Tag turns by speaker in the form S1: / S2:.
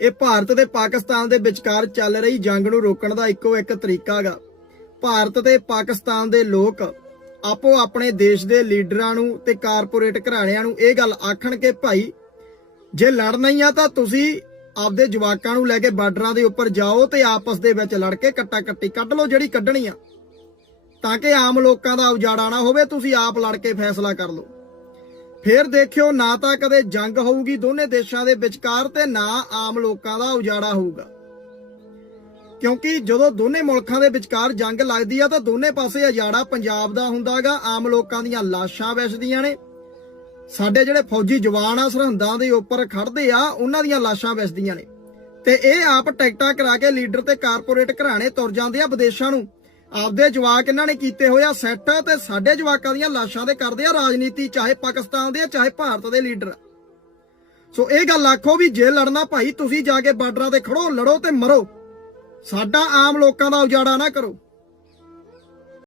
S1: ਇਹ ਭਾਰਤ ਤੇ ਪਾਕਿਸਤਾਨ ਦੇ ਵਿਚਕਾਰ ਚੱਲ ਰਹੀ ਜੰਗ ਨੂੰ ਰੋਕਣ ਦਾ ਇੱਕੋ ਇੱਕ ਤਰੀਕਾ ਹੈਗਾ ਭਾਰਤ ਤੇ ਪਾਕਿਸਤਾਨ ਦੇ ਲੋਕ ਆਪੋ ਆਪਣੇ ਦੇਸ਼ ਦੇ ਲੀਡਰਾਂ ਨੂੰ ਤੇ ਕਾਰਪੋਰੇਟ ਘਰਾਣਿਆਂ ਨੂੰ ਇਹ ਗੱਲ ਆਖਣ ਕਿ ਭਾਈ, ਜੇ ਲੜਨਾ ਹੀ ਆ ਤਾਂ ਤੁਸੀਂ ਆਪਦੇ ਜਵਾਕਾਂ ਨੂੰ ਲੈ ਕੇ ਬਾਰਡਰਾਂ ਦੇ ਉੱਪਰ ਜਾਓ ਤੇ ਆਪਸ ਦੇ ਵਿੱਚ ਲੜ ਕੇ ਕੱਟਾ ਕੱਟੀ ਕੱਢ ਲਓ ਜਿਹੜੀ ਕੱਢਣੀ ਆ। ਤਾਂ ਕਿ ਆਮ ਲੋਕਾਂ ਦਾ ਉਜਾੜਾ ਨਾ ਹੋਵੇ, ਤੁਸੀਂ ਆਪ ਲੜ ਕੇ ਫੈਸਲਾ ਕਰ ਲਓ। ਫਿਰ ਦੇਖਿਓ, ਨਾ ਤਾਂ ਕਦੇ ਜੰਗ ਹੋਊਗੀ ਦੋਨੇ ਦੇਸ਼ਾਂ ਦੇ ਵਿਚਕਾਰ ਤੇ ਨਾ ਆਮ ਲੋਕਾਂ ਦਾ ਉਜਾੜਾ ਹੋਊਗਾ। ਕਿਉਂਕਿ ਜਦੋਂ ਦੋਨੇ ਮੁਲਕਾਂ ਦੇ ਵਿਚਕਾਰ ਜੰਗ ਲੱਗਦੀ ਆ ਤਾਂ ਦੋਨੇ ਪਾਸੇ ਉਜਾੜਾ ਪੰਜਾਬ ਦਾ ਹੁੰਦਾਗਾ, ਆਮ ਲੋਕਾਂ ਦੀਆਂ ਲਾਸ਼ਾਂ ਵਿਸਦੀਆਂ ਨੇ। ਸਾਡੇ ਜਿਹੜੇ ਫੌਜੀ ਜਵਾਨ ਆ, ਸਰਹੰਦਾਂ ਦੇ ਉੱਪਰ ਖੜਦੇ ਆ, ਉਹਨਾਂ ਦੀਆਂ ਲਾਸ਼ਾਂ ਵਿਸਦੀਆਂ ਨੇ। ਤੇ ਇਹ ਆਪ ਟਿਕਟਾਂ ਕਰਾ ਕੇ ਲੀਡਰ ਤੇ ਕਾਰਪੋਰੇਟ ਘਰਾਣੇ ਤੁਰ ਜਾਂਦੇ ਆ ਵਿਦੇਸ਼ਾਂ ਨੂੰ। ਆਪਦੇ ਜਵਾਕ ਇਹਨਾਂ ਨੇ ਕੀਤੇ ਹੋਏ ਆ ਸੈੱਟ, ਤੇ ਸਾਡੇ ਜਵਾਕਾਂ ਦੀਆਂ ਲਾਸ਼ਾਂ ਦੇ ਕਰਦੇ ਆ ਰਾਜਨੀਤੀ, ਚਾਹੇ ਪਾਕਿਸਤਾਨ ਦੇ ਆ, ਚਾਹੇ ਭਾਰਤ ਦੇ ਲੀਡਰ। ਸੋ ਇਹ ਗੱਲ ਆਖੋ ਵੀ ਜੇ ਲੜਨਾ ਭਾਈ, ਤੁਸੀਂ ਜਾ ਕੇ ਬਾਰਡਰਾਂ ਤੇ ਖੜੋ, ਲੜੋ ਤੇ ਮਰੋ। ਸਾਡਾ ਆਮ ਲੋਕਾਂ ਦਾ ਉਜਾੜਾ ਨਾ ਕਰੋ।